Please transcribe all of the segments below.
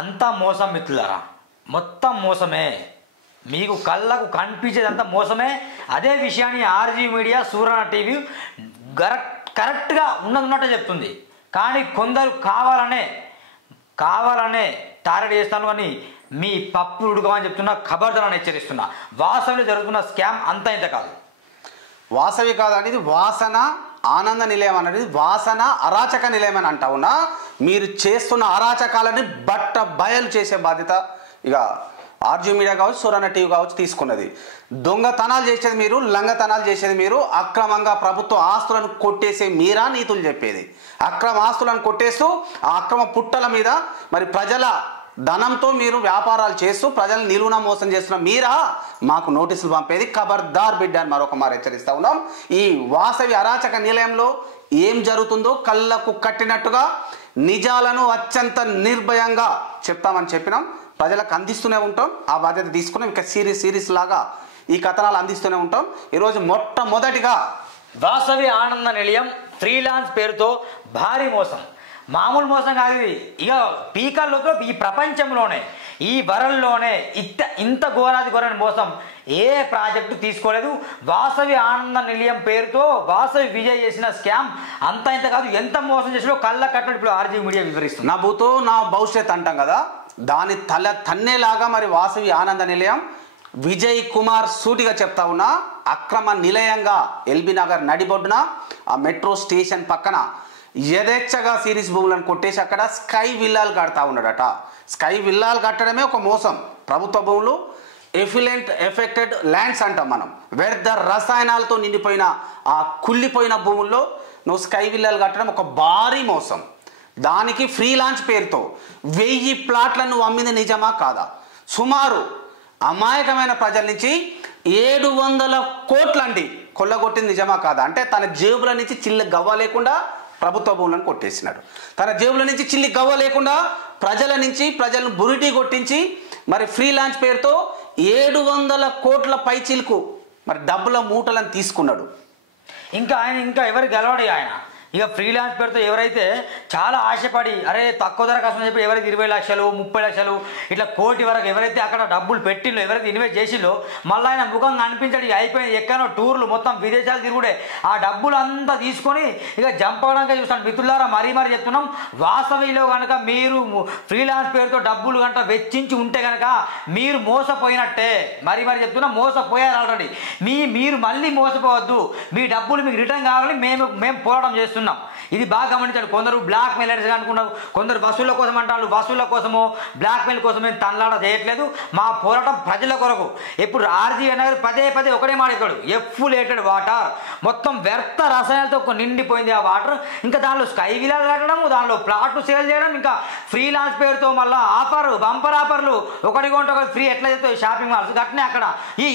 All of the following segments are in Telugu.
అంతా మోసం మిత్రులారా, మొత్తం మోసమే. మీకు కళ్ళకు కనిపించేదంతా మోసమే. అదే విషయాన్ని ఆర్జీ మీడియా, సువర్ణ టీవీ కరెక్ట్గా ఉన్నట్టు చెప్తుంది. కానీ కొందరు కావాలనే టార్గెట్ చేస్తాను అని మీ పప్పు ఉడకమని చెప్తున్నా, ఖబర్దారని హెచ్చరిస్తున్నా. వాసవిలో జరుగుతున్న స్కామ్ అంతా ఇంత కాదు. వాసవి కాదు అనేది వాసన ఆనంద నిలయం అనేది వాసన అరాచక నిలయం అని అంటా ఉన్నా. మీరు చేస్తున్న అరాచకాలని బట్ట బయలు చేసే బాధ్యత ఇక ఆర్జీ మీడియా కావచ్చు, సువర్ణ టీవీ కావచ్చు తీసుకున్నది. దొంగతనాలు చేసేది మీరు, లంగతనాలు చేసేది మీరు, అక్రమంగా ప్రభుత్వ ఆస్తులను కొట్టేసే మీరా నీతులు చెప్పేది. అక్రమ ఆస్తులను కొట్టేస్తూ ఆ అక్రమ పుట్టల మీద మరి ప్రజల ధనంతో మీరు వ్యాపారాలు చేస్తూ ప్రజలు నిలువున మోసం చేస్తున్న మీరా మాకు నోటీసులు పంపేది. ఖబర్దార్ బిడ్డ అని మరొక మారు హెచ్చరిస్తూ ఉన్నాం. ఈ వాసవి అరాచక నిలయంలో ఏం జరుగుతుందో కళ్ళకు కట్టినట్టుగా నిజాలను అత్యంత నిర్భయంగా చెప్తామని చెప్పినాం. ప్రజలకు అందిస్తూనే ఉంటాం. ఆ బాధ్యత తీసుకున్నాం. ఇంకా సిరీస్ లాగా ఈ కథనాలు అందిస్తూనే ఉంటాం. ఈరోజు మొట్టమొదటిగా వాసవి ఆనంద నిలయం ఫ్రీలాన్స్ పేరుతో భారీ మోసం. మామూలు మోసం కాదు ఇది. ఇక పీకల్లోతో ఈ ప్రపంచంలోనే, ఈ వరల్డ్లోనే ఇంత ఘోరని మోసం ఏ ప్రాజెక్టు తీసుకోలేదు. వాసవి ఆనంద నిలయం పేరుతో వాసవి విజయ్ చేసిన స్కామ్ అంతా ఇంత కాదు. ఎంత మోసం చేసినో కళ్ళ కట్టడం ఇప్పుడు ఆర్జీ మీడియా వివరిస్తుంది. నా భూతో నా భవిష్యత్ అంటాం కదా, దాని తన్నేలాగా మరి వాసవి ఆనంద నిలయం విజయ్ కుమార్ సూటిగా చెప్తా ఉన్నా. అక్రమ నిలయంగా ఎల్బీ నగర్ నడిబొడ్డున ఆ మెట్రో స్టేషన్ పక్కన యథేచ్ఛగా సిరీస్ భూములను కొట్టేసి అక్కడ స్కై విల్లాలు కడతా ఉన్నాడట. స్కై విల్లాలు కట్టడమే ఒక మోసం. ప్రభుత్వ భూములు ఎఫెక్టెడ్ ల్యాండ్స్ అంటాం మనం. వ్యర్థ రసాయనాలతో నిండిపోయిన ఆ కుళ్ళిపోయిన భూముల్లో నువ్వు స్కై విల్లాలు కట్టడం ఒక భారీ మోసం. దానికి ఫ్రీలాన్స్ పేరుతో 1000 ప్లాట్లను నువ్వు అమ్మింది నిజమా కాదా? సుమారు అమాయకమైన ప్రజల నుంచి 700 కోట్లండి కొల్లగొట్టింది నిజమా కాదా? అంటే తన జేబుల నుంచి చిల్లి గవ్వ లేకుండా ప్రభుత్వ భూములను కొట్టేసినాడు. తన జేబుల నుంచి చిల్లి గవ్వ లేకుండా ప్రజలను బురిటీ కొట్టించి మరి ఫ్రీలాన్స్ పేరుతో 700 కోట్ల పైచిలకు మరి డబ్బుల మూటలను తీసుకున్నాడు. ఇంకా ఎవరు గెలవడు ఆయన. ఇక ఫ్రీలాన్స్ పేరుతో ఎవరైతే చాలా ఆశపడి అరే తక్కువ ధర కష్టం చెప్పి ఎవరైతే 20 లక్షలు 30 లక్షలు ఇట్లా కోటి వరకు ఎవరైతే అక్కడ డబ్బులు పెట్టిందో, ఎవరైతే ఇన్వెస్ట్ చేసిందో, మళ్ళీ ఆయన ముఖం కనిపించడం అయిపోయింది. ఎక్కడో టూర్లు మొత్తం విదేశాలు తిరుగుడే. ఆ డబ్బులు అంతా తీసుకొని ఇక జంపడానికి చూస్తాను. మిత్రులారా మరీ చెప్తున్నాం, వాసవిలో కనుక మీరు ఫ్రీలాన్స్ పేరుతో డబ్బులు కనుక వెచ్చించి ఉంటే కనుక మీరు మోసపోయినట్టే. మరీ చెప్తున్నాం, మోసపోయారు ఆల్రెడీ. మీరు మళ్ళీ మోసపోవద్దు. మీ డబ్బులు మీకు రిటర్న్ కావాలని మేము పోరాటం చేస్తున్నాం. ఇది బాగా గమనించాడు. కొందరు బ్లాక్ మెయిలర్స్ అనుకున్నారు, కొందరు వసూళ్ల కోసం అంటారు. వసూళ్ల కోసమో బ్లాక్ మెయిల్ కోసమే తనలాడ చేయట్లేదు. మా పోరాటం ప్రజల కొరకు. ఇప్పుడు ఆర్జీ నగర్ పదే ఒకటే మాట్లాడు, ఎఫ్ఫులేటెడ్ వాటర్, మొత్తం వ్యర్థ రసాయనాలతో నిండిపోయింది ఆ వాటర్. ఇంకా దానిలో స్కై విలాలు కట్టడం, దానిలో ప్లాట్లు సేల్ చేయడం, ఇంకా ఫ్రీలాన్స్ పేరుతో మళ్ళీ బంపర్ ఆఫర్లు, ఒకటి కొంటే ఒకటి ఫ్రీ ఎట్లా చెప్తాయి షాపింగ్ మాల్స్ గట్నే అక్కడ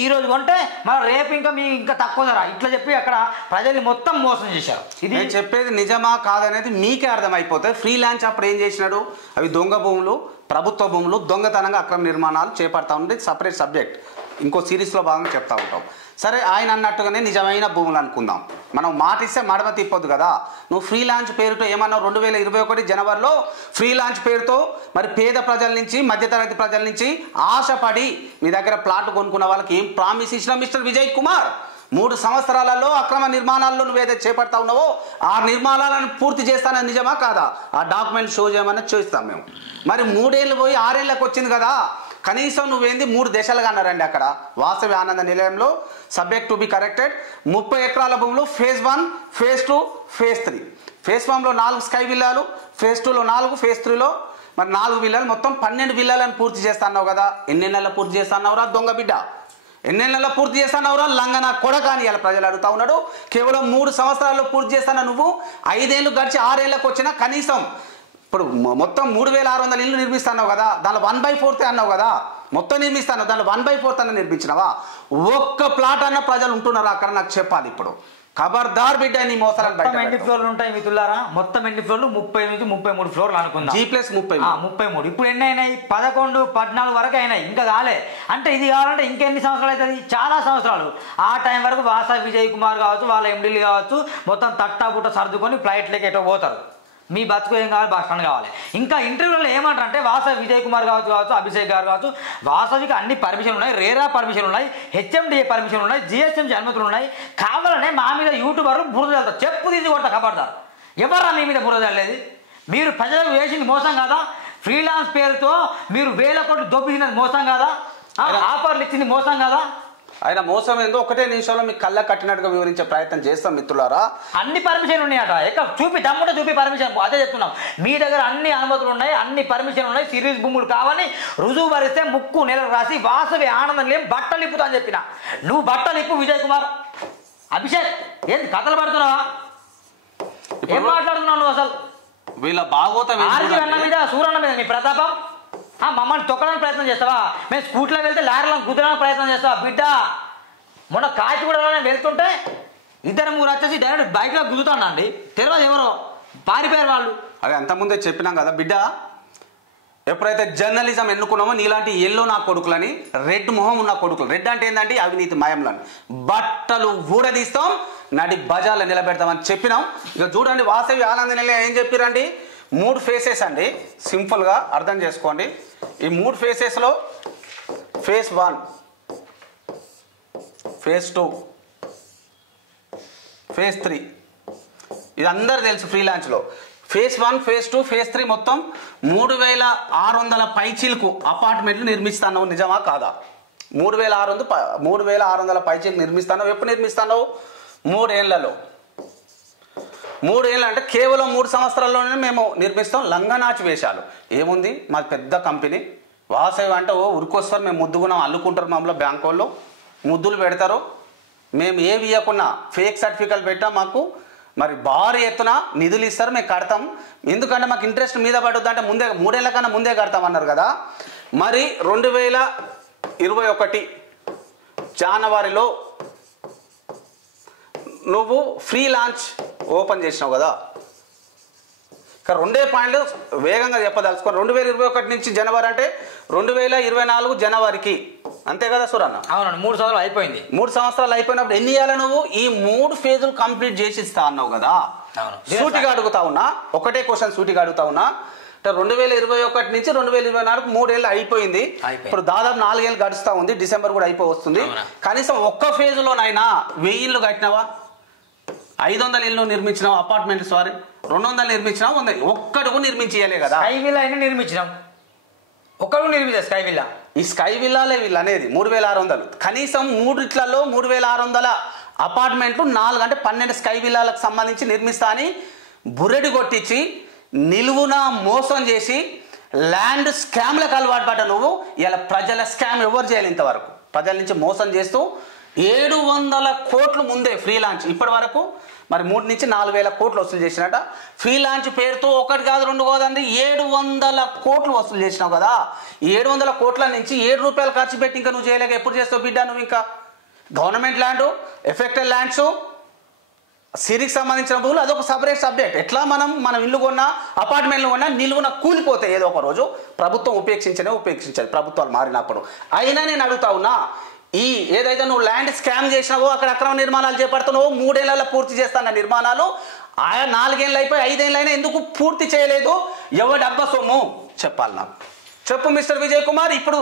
ఈ రోజు కొంటే మళ్ళీ రేపు ఇంకా తక్కువ ధర ఇట్లా చెప్పి అక్కడ ప్రజల్ని మొత్తం మోసం చేశారు. ఇది చెప్పేది నిజమా కాదనేది మీకే అర్థమైపోతుంది. ఫ్రీలాన్స్ అప్పుడు ఏం చేసినాడు? అవి దొంగ భూములు, ప్రభుత్వ భూములు, దొంగతనంగా అక్రమ నిర్మాణాలు చేపడతా ఉండే సపరేట్ సబ్జెక్ట్. ఇంకో సిరీస్లో భాగంగా చెప్తా ఉంటాం. సరే, ఆయన అన్నట్టుగానే నిజమైన భూములు అనుకుందాం. మనం మాట ఇస్తే మడమ తిప్పొద్దు కదా. నువ్వు ఫ్రీలాన్స్ పేరుతో ఏమన్నావు? 2021 జనవరిలో ఫ్రీలాన్స్ పేరుతో మరి పేద ప్రజల నుంచి, మధ్యతరగతి ప్రజల నుంచి ఆశపడి మీ దగ్గర ప్లాట్ కొనుక్కున్న వాళ్ళకి ఏం ప్రామిస్ ఇచ్చినా మిస్టర్ విజయ్ కుమార్? 3 సంవత్సరాలలో అక్రమ నిర్మాణాల్లో నువ్వేదైతే చేపడతా ఉన్నావో ఆ నిర్మాణాలను పూర్తి చేస్తానని నిజమా కాదా? ఆ డాక్యుమెంట్ షో చేయమని చూస్తాం మేము. మరి 3 ఏళ్ళు పోయి 6 ఏళ్ళకి వచ్చింది కదా. కనీసం నువ్వేంది 3 దశలుగా అన్నారండి అక్కడ వాసవి ఆనంద నిలయంలో. Subject to be corrected. 30 ఎకరాల భూములు ఫేజ్ 1, ఫేజ్ 2, ఫేజ్ 3. ఫేజ్ 1లో 4 స్కై విల్లాలు, ఫేజ్ 2లో 4, ఫేజ్ 3లో మరి 4 విల్లాలు, మొత్తం 12 విల్లాలను పూర్తి చేస్తా అన్నావు కదా. ఎన్ని నెలలు పూర్తి చేస్తా అన్నావురా దొంగ బిడ్డ? ఎన్ని నెలల్లో పూర్తి చేస్తానవరా లంగన కొడక అని ఇలా ప్రజలు అడుగుతా ఉన్నాడు. కేవలం 3 సంవత్సరాల్లో పూర్తి చేస్తాను నువ్వు. 5 ఏళ్ళు గడిచి 6 ఏళ్ళకి వచ్చినా కనీసం ఇప్పుడు మొత్తం 3600 ఇల్లు నిర్మిస్తున్నావు కదా, దానిలో 1/4 అన్నావు కదా. మొత్తం నిర్మిస్తాను, దానిలో 1/4 అన్న నిర్మించినవా? ఒక్క ప్లాట్ అన్న ప్రజలు ఉంటున్నారా అక్కడ? నాకు చెప్పాలి ఇప్పుడు. ఖబర్దార్ బిడ్డ, నీ మోసాలను బయట. ఎన్ని ఫ్లోర్లు ఉంటాయి మిత్రులారా? మొత్తం ఎన్ని ఫ్లోర్లు? 30 నుంచి 33 ఫ్లోర్లు అనుకుందాం. G+30. ఇప్పుడు ఎన్ని అయినాయి? 11, 14 వరకు అయినాయి. ఇంకా కాలే. అంటే ఇది కావాలంటే ఇంకెన్ని సంవత్సరాలు అవుతుంది? చాలా సంవత్సరాలు. ఆ టైం వరకు వాసవి విజయ్ కుమార్ కావచ్చు, వాళ్ళ ఎండీలు కావచ్చు, మొత్తం తట్టా బుట్ట సర్దుకొని ఫ్లైట్లకి ఎటో పోతారు. మీ బతుకు ఏం కావాలి, బస్ స్టాండ్ కావాలి. ఇంకా ఇంటర్వ్యూలో ఏమంటారంటే వాసవి విజయ్ కుమార్ కావచ్చు అభిషేక్ గారు కావచ్చు, వాసవికి అన్ని పర్మిషన్లు ఉన్నాయి, రేరా పర్మిషన్లు ఉన్నాయి, హెచ్ఎండిఏ పర్మిషన్లు ఉన్నాయి, జిఎస్ఎంసీ అనుమతులు ఉన్నాయి. కావాలనే మా మీద యూట్యూబర్లు బురద చల్లుతారు, చెప్పు తీసి కొడతా కబడతారు. ఎవరా మీ మీద బురద చల్లేది? మీరు ప్రజలకు వేసింది మోసం కాదా? ఫ్రీలాన్స్ పేరుతో మీరు వేల కోట్లు దొబ్బినది మోసం కాదా? ఆఫర్లు ఇచ్చింది మోసం కాదా? ఆయన మోసం ఏందో ఒకటే నిమిషంలో మీకు కళ్ళ కట్టినట్టుగా వివరించే ప్రయత్నం చేస్తాం మిత్రులారా. అన్ని పర్మిషన్లు ఉన్నాయట, ఎక్కడ చూపి దమ్ముంటే చూపి పర్మిషన్. అదే చెప్తున్నాం, మీ దగ్గర అన్ని అనుమతులు ఉన్నాయి, అన్ని పర్మిషన్లు ఉన్నాయి, సిరీస్ భూములు కావాలి, రుజువు భరిస్తే ముక్కు నెలకు రాసి వాసవి ఆనందం లేని బట్టలు ఇప్పుతా అని చెప్పిన. నువ్వు బట్టలు ఇప్పు విజయ్ కుమార్. అభిషేక్ ఏంది కథలు పడుతున్నావా? ఏం మాట్లాడుతున్నావు నువ్వు అసలు? వీళ్ళ భాగవతం అన్న మీద సూరన్న మీద నీ ప్రతాపం. మమ్మల్ని తొక్కడానికి ప్రయత్నం చేస్తావా? మేము స్కూట్లో వెళ్తే లారీలను గుద్దడానికి ప్రయత్నం చేస్తావా? బిడ్డ మొన్న కాచిగూడలో వెళ్తుంటే 2-3 వచ్చేసి డైరెక్ట్ బైక్లో గుద్దుతాను అండి. తెలియదు ఎవరో పారిపోయారు వాళ్ళు. అది అంతకుముందే చెప్పినాం కదా బిడ్డ, ఎప్పుడైతే జర్నలిజం ఎన్నుకున్నామో నీలాంటి ఎల్లో నా కొడుకులని, రెడ్ మొహం ఉన్న కొడుకులు. రెడ్ అంటే ఏంటంటే అవినీతి మయంలని బట్టలు ఊడదీస్తాం, నడి బజార్లో నిలబెడతామని చెప్పినాం. ఇక చూడండి వాసవి ఆనందనీలో ఏం చెప్పిరండి, 3 ఫేసెస్ అండి, సింపుల్గా అర్థం చేసుకోండి. ఈ 3 ఫేసెస్లో ఫేస్ 1, ఫేస్ 2, ఫేస్ 3 ఇది అందరు తెలుసు ఫ్రీలాన్స్లో. ఫేస్ 1, ఫేస్ 2, ఫేస్ 3 మొత్తం 3600 పైచీలకు అపార్ట్మెంట్లు నిర్మిస్తాను. నిజమా కాదా? 3600 పైచీలకు నిర్మిస్తాను. ఎప్పుడు నిర్మిస్తాను? 3 ఏళ్లలో. 3 ఏళ్ళు అంటే కేవలం 3 సంవత్సరాల్లోనే మేము నిర్మిస్తాం. లంగనాచి వేషాలు ఏముంది, మాది పెద్ద కంపెనీ. వాసవి అంటే ఉరికొస్తారు, మేము ముద్దుగున్నాం అల్లుకుంటారు, మమ్మల్ని బ్యాంక్ వాళ్ళు ముద్దులు పెడతారు. మేము ఏవి ఇవ్వకుండా ఫేక్ సర్టిఫికెట్లు పెట్టా మాకు మరి భారీ ఎత్తున నిధులు ఇస్తారు, మేము కడతాం. ఎందుకంటే మాకు ఇంట్రెస్ట్ మీద పడుద్ది అంటే ముందే 3 ఏళ్ల కన్నా ముందే కడతాం అన్నారు కదా. మరి 2021 జనవరిలో నువ్వు ఫ్రీ లాంచ్ ఓపెన్ చేసినావు కదా. ఇక 2 పాయింట్లు వేగంగా చెప్పదలుచుకోండి. 2021 నుంచి జనవరి అంటే 2024 జనవరికి, అంతే కదా సురన్న? అవునండి, 3 సంవత్సరాలు అయిపోయింది. 3 సంవత్సరాలు అయిపోయినప్పుడు ఎన్ని ఇవ్వాలి నువ్వు? ఈ 3 ఫేజులు కంప్లీట్ చేసి ఇస్తా అన్నావు కదా. సూటిగా అడుగుతా ఉన్నా, ఒకటే క్వశ్చన్ సూటిగా అడుగుతా ఉన్నా. 2021 నుంచి 2024 3 ఏళ్ళు అయిపోయింది. ఇప్పుడు దాదాపు 4 ఏళ్ళు గడుస్తూ ఉంది, డిసెంబర్ కూడా అయిపో వస్తుంది. కనీసం ఒక్క ఫేజ్లోనైనా 1000 ఇళ్ళు కట్టినావా? 500 ఇళ్ళు నిర్మించినావు అపార్ట్మెంట్, సారీ 200 నిర్మించినావు, ఒక్కడుగు నిర్మించేయలే కదా. స్కై విల్లా అయినా నిర్మించినాం, ఒక్కడు నిర్మించా స్కై విల్లా. ఈ స్కై విల్లాలే వీళ్ళు అనేది 3600. కనీసం 3 3600 అపార్ట్మెంట్లు 4 అంటే 12 స్కై విల్లాలకు సంబంధించి నిర్మిస్తా అని బుర్రెడి కొట్టించి నిలువున మోసం చేసి ల్యాండ్ స్కామ్లకు అలవాటు పడ్డ నువ్వు ఇలా ప్రజల స్కామ్ ఎవరు చేయాలి ఇంతవరకు? ప్రజల నుంచి మోసం చేస్తూ 700 కోట్లు ముందే ఫ్రీ లాంచ్ ఇప్పటి వరకు మరి 3 నుంచి 4000 కోట్లు వసూలు చేసినట. ఫ్రీ లాంచ్ పేరుతో 1 కాదు 2 కాదండి 700 కోట్లు వసూలు చేసినావు కదా. 700 కోట్ల నుంచి 7 రూపాయలు ఖర్చు పెట్టి ఇంకా నువ్వు చేయలేక ఎప్పుడు చేస్తావు బిడ్డ? నువ్వు ఇంకా గవర్నమెంట్ ల్యాండ్, ఎఫెక్టెడ్ ల్యాండ్స్, సిరికి సంబంధించిన భూములు అదొక సపరేట్ సబ్జెక్ట్. ఎట్లా మనం ఇల్లు కొన్నా అపార్ట్మెంట్లు కొన్నా నిలువున కూలిపోతాయి ఏదో ఒక రోజు. ప్రభుత్వం ఉపేక్షించాలి ప్రభుత్వాలు మారినప్పుడు. అయినా నేను అడుగుతా ఉన్నా, ఈ ఏదైతే నువ్వు ల్యాండ్ స్కామ్ చేసినావో అక్కడ అక్రమ నిర్మాణాలు చేపడుతున్నావో 3 ఏళ్లలో పూర్తి చేస్తాన్న నిర్మాణాలు 4 ఏళ్ళు అయిపోయి 5 ఏళ్ళైనా ఎందుకు పూర్తి చేయలేదు? ఎవరి అబ్బా సొమ్ము చెప్పాలి నాకు. చెప్పు మిస్టర్ విజయ్ కుమార్. ఇప్పుడు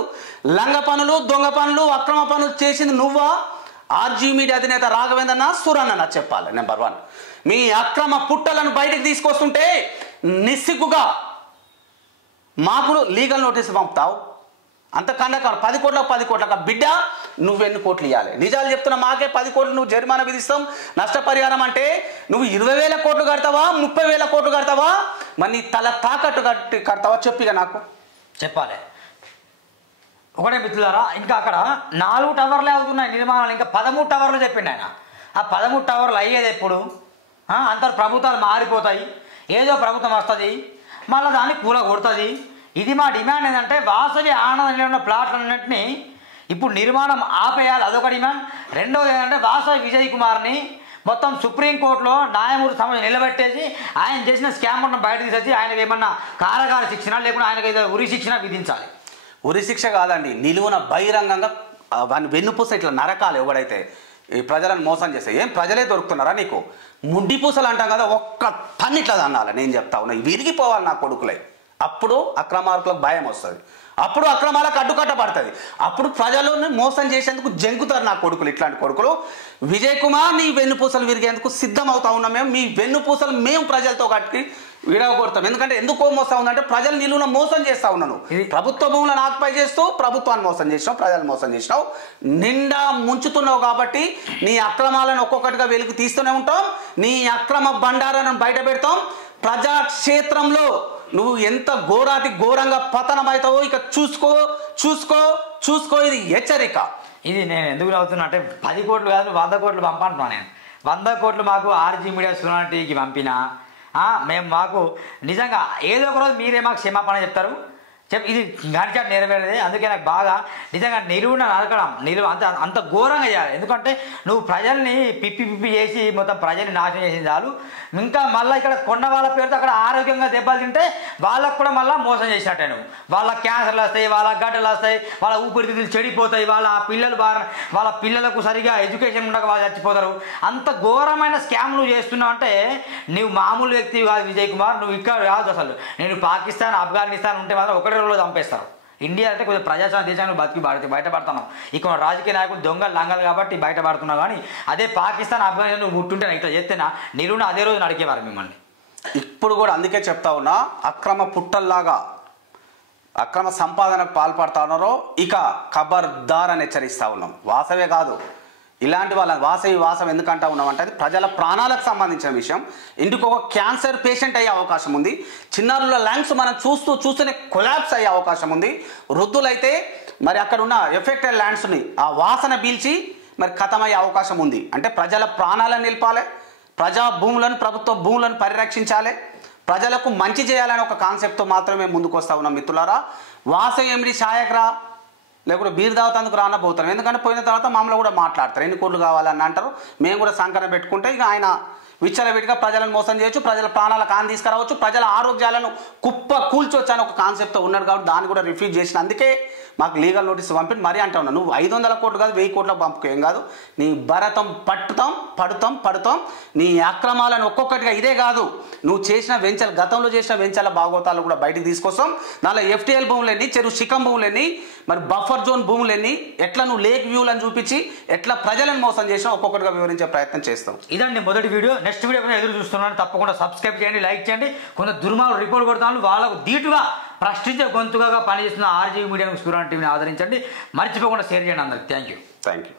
లంగ పనులు, దొంగ పనులు, అక్రమ పనులు చేసింది నువ్వా, ఆర్జీ మీడియా అధినేత రాఘవేంద్రనా, సురన్న చెప్పాలి. నెంబర్ 1, మీ అక్రమ పుట్టలను బయటకు తీసుకొస్తుంటే నిస్సిగ్గుగా మాకు లీగల్ నోటీసు పంపుతావు. అంతకన్నా 10 కోట్ల బిడ్డ నువ్వెన్ని కోట్లు ఇవ్వాలి? నిజాలు చెప్తున్నా, మాకే 10 కోట్లు నువ్వు జరిమానా విధిస్తాం. నష్టపరిహారం అంటే నువ్వు 20,000 కోట్లు కడతావా, 30,000 కోట్లు కడతావా? మరి నీ తల తాకట్టు కడతావా? చెప్పిగా నాకు చెప్పాలి. ఒకటే మిత్రులారా, ఇంకా అక్కడ 4 టవర్లే అవుతున్నాయి నిర్మాణాలు, ఇంకా 13 టవర్లు చెప్పిండు ఆయన. ఆ 13 టవర్లు అయ్యేది ఎప్పుడు? అంతర్ ప్రభుత్వాలు మారిపోతాయి, ఏదో ప్రభుత్వం వస్తుంది మళ్ళీ దాన్ని కూల కొడుతుంది. ఇది మా డిమాండ్. ఏంటంటే వాసవి ఆనందంలో ఉన్న ప్లాట్లన్నింటినీ ఇప్పుడు నిర్మాణం ఆపేయాలి, అదొక డిమాండ్. రెండోది ఏంటంటే వాసవి విజయ్ కుమార్ని మొత్తం సుప్రీంకోర్టులో న్యాయమూర్తి సమయం నిలబెట్టేసి ఆయన చేసిన స్కామ్ ఉన్న బయట తీసేసి ఆయనకు ఏమన్నా కారాగార శిక్షణ లేకుండా ఆయనకు ఏదో ఉరి శిక్షణ విధించాలి. ఉరి శిక్ష కాదండి, నిలువున బహిరంగంగా వాడిని వెన్నుపూస ఇట్లా నరకాలి. ఎవడైతే ఈ ప్రజలను మోసం చేస్తాయి. ఏం ప్రజలే దొరుకుతున్నారా నీకు? ముడ్డి పూసలు అంటాం కదా, ఒక్క టన్ ఇట్లా అనాలి. నేను చెప్తా ఉన్నా, విరిగిపోవాలి నా కొడుకులై. అప్పుడు అక్రమార్కులకు భయం వస్తుంది, అప్పుడు అక్రమాలకు అడ్డుకట్ట పడుతుంది, అప్పుడు ప్రజలను మోసం చేసేందుకు జంకుతారు నా కొడుకులు. ఇట్లాంటి కొడుకులు విజయ్ కుమార్, నీ వెన్నుపూసలు విరిగేందుకు సిద్ధం అవుతా ఉన్నాం మేము. మీ వెన్నుపూసలు మేము ప్రజలతో కట్టి విడగొడతాం. ఎందుకంటే ఎందుకో మోసం ఉందంటే ప్రజలు నిలువున మోసం చేస్తా ఉన్నాను. ప్రభుత్వ భూములను ఆక్యుపై చేస్తూ ప్రభుత్వాన్ని మోసం చేసినావు, ప్రజలు మోసం చేసినావు, నిండా ముంచుతున్నావు. కాబట్టి నీ అక్రమాలను ఒక్కొక్కటిగా వెలుగు తీస్తూనే ఉంటాం, నీ అక్రమ బండారాలను బయట పెడతాం. ప్రజాక్షేత్రంలో నువ్వు ఎంత ఘోరాతి ఘోరంగా పతనమవుతావో ఇక చూసుకో చూసుకో చూసుకో. ఇది హెచ్చరిక. ఇది నేను ఎందుకు అవుతున్నా అంటే 10 కోట్లు కాదు 100 కోట్లు పంపంటున్నాను నేను. 100 కోట్లు మాకు ఆర్జీ మీడియా సునాటీకి పంపినా మేము మాకు నిజంగా ఏదో ఒక రోజు మీరే మాకు క్షమాపణ చెప్తారు. ఇది గడిచాడు నెరవేరేది. అందుకే నాకు బాగా నిజంగా నిలువున నరకడం అంత ఘోరంగా చేయాలి. ఎందుకంటే నువ్వు ప్రజల్ని పిప్పి చేసి మొత్తం ప్రజల్ని నాశనం చేసింది చాలు. ఇంకా మళ్ళీ ఇక్కడ కొన్న వాళ్ళ పేరుతో అక్కడ ఆరోగ్యంగా దెబ్బలు తింటే వాళ్ళకు కూడా మళ్ళీ మోసం చేసినట్టే నువ్వు. వాళ్ళ క్యాన్సర్లు వస్తాయి, వాళ్ళ గడ్డలు వస్తాయి, వాళ్ళ ఊపిరితిత్తులు చెడిపోతాయి, వాళ్ళ పిల్లలకు సరిగా ఎడ్యుకేషన్ ఉండక వాళ్ళు చచ్చిపోతారు. అంత ఘోరమైన స్కామ్ నువ్వు చేస్తున్నావు అంటే నువ్వు మామూలు వ్యక్తి కాదు విజయ్ కుమార్. నువ్వు ఇక్కడ కాదు అసలు. నేను పాకిస్తాన్ ఆఫ్ఘనిస్తాన్ ఉంటే మాత్రం ఒకటే రోజులో చంపేస్తారు. ఇండియా అంటే కొంచెం ప్రజాస్వామ్య దేశాన్ని బయటపడుతున్నాం. ఇక్కడ రాజకీయ నాయకులు దొంగలు లంగలు కాబట్టి బయటపడుతున్నావు. కానీ అదే పాకిస్తాన్ ఆఫ్ఘనిస్తాన్ నువ్వు పుట్టుంటే ఇట్లా చేస్తేనా నిలువున అదే రోజు నడికేవారు మిమ్మల్ని. ఇప్పుడు కూడా అందుకే చెప్తా ఉన్నా, అక్రమ పుట్టల్లాగా అక్రమ సంపాదనకు పాల్పడతా ఉన్నారో ఇక ఖబర్దార్ అని హెచ్చరిస్తా ఉన్నాం. వాసవే కాదు, ఇలాంటి వాళ్ళ వాసం ఎందుకంటా ఉన్నామంటే అది ప్రజల ప్రాణాలకు సంబంధించిన విషయం. ఇంటికి ఒక క్యాన్సర్ పేషెంట్ అయ్యే అవకాశం ఉంది. చిన్నారుల లంగ్స్ మనం చూస్తూనే కొలాప్స్ అయ్యే అవకాశం ఉంది. వృద్ధులైతే మరి అక్కడ ఉన్న ఎఫెక్టెడ్ ల్యాండ్స్ని ఆ వాసన పీల్చి మరి ఖతమయ్యే అవకాశం ఉంది. అంటే ప్రజల ప్రాణాలను నిలపాలి, ప్రజా భూములను ప్రభుత్వ భూములను పరిరక్షించాలి, ప్రజలకు మంచి చేయాలని ఒక కాన్సెప్ట్తో మాత్రమే ముందుకు వస్తూ ఉన్నాం మిత్రులారా. వాస ఏమిటి ఛాయకురా లేకుంటే బీర్ దావతందుకు రానబోతాం. ఎందుకంటే పోయిన తర్వాత మామూలు కూడా మాట్లాడతారు, ఎన్ని కోట్లు కావాలని అంటారు. మేము కూడా సంకరం పెట్టుకుంటే ఇక ఆయన విచ్చలవిడిగా ప్రజలను మోసం చేయొచ్చు, ప్రజల ప్రాణాలకు ఆన్ తీసుకురావచ్చు, ప్రజల ఆరోగ్యాలను కుప్ప కూల్చొచ్చు అని ఒక కాన్సెప్ట్తో ఉన్నాడు. కాబట్టి దాన్ని కూడా రిఫ్యూజ్ చేసిన అందుకే మాకు లీగల్ నోటీస్ పంపి మరీ అంటా ఉన్నా. నువ్వు 500 కోట్లు కాదు 1000 కోట్లకు పంపుకో, ఏం కాదు. నీ భరతం పడుతాం. నీ అక్రమాలను ఒక్కొక్కటిగా ఇదే కాదు, నువ్వు చేసిన వెంచలు గతంలో చేసిన వెంచల భాగోతాలు కూడా బయటికి తీసుకొస్తాం. దానిలో FTL భూములన్నీ, చెరువు శిఖం భూములన్నీ, మరి బఫర్ జోన్ భూములన్నీ, ఎట్లా నువ్వు లేక్ వ్యూలను చూపించి ఎట్లా ప్రజలను మోసం చేసినా ఒక్కొక్కటిగా వివరించే ప్రయత్నం చేస్తాం. ఇదండి మొదటి వీడియో. నెక్స్ట్ వీడియో ఎదురు చూస్తున్నాను. తప్పకుండా సబ్స్క్రైబ్ చేయండి, లైక్ చేయండి. కొంత దుర్మార్గులు రిపోర్ట్ కొడతాను, వాళ్ళకు ధీటుగా ప్రశ్నించే గొంతుగా పనిచేస్తున్న ఆర్జీ మీడియా స్టూడెంట్ టీవీని ఆదరించండి. మర్చిపోకుండా షేర్ చేయండి అందరికి. Thank you.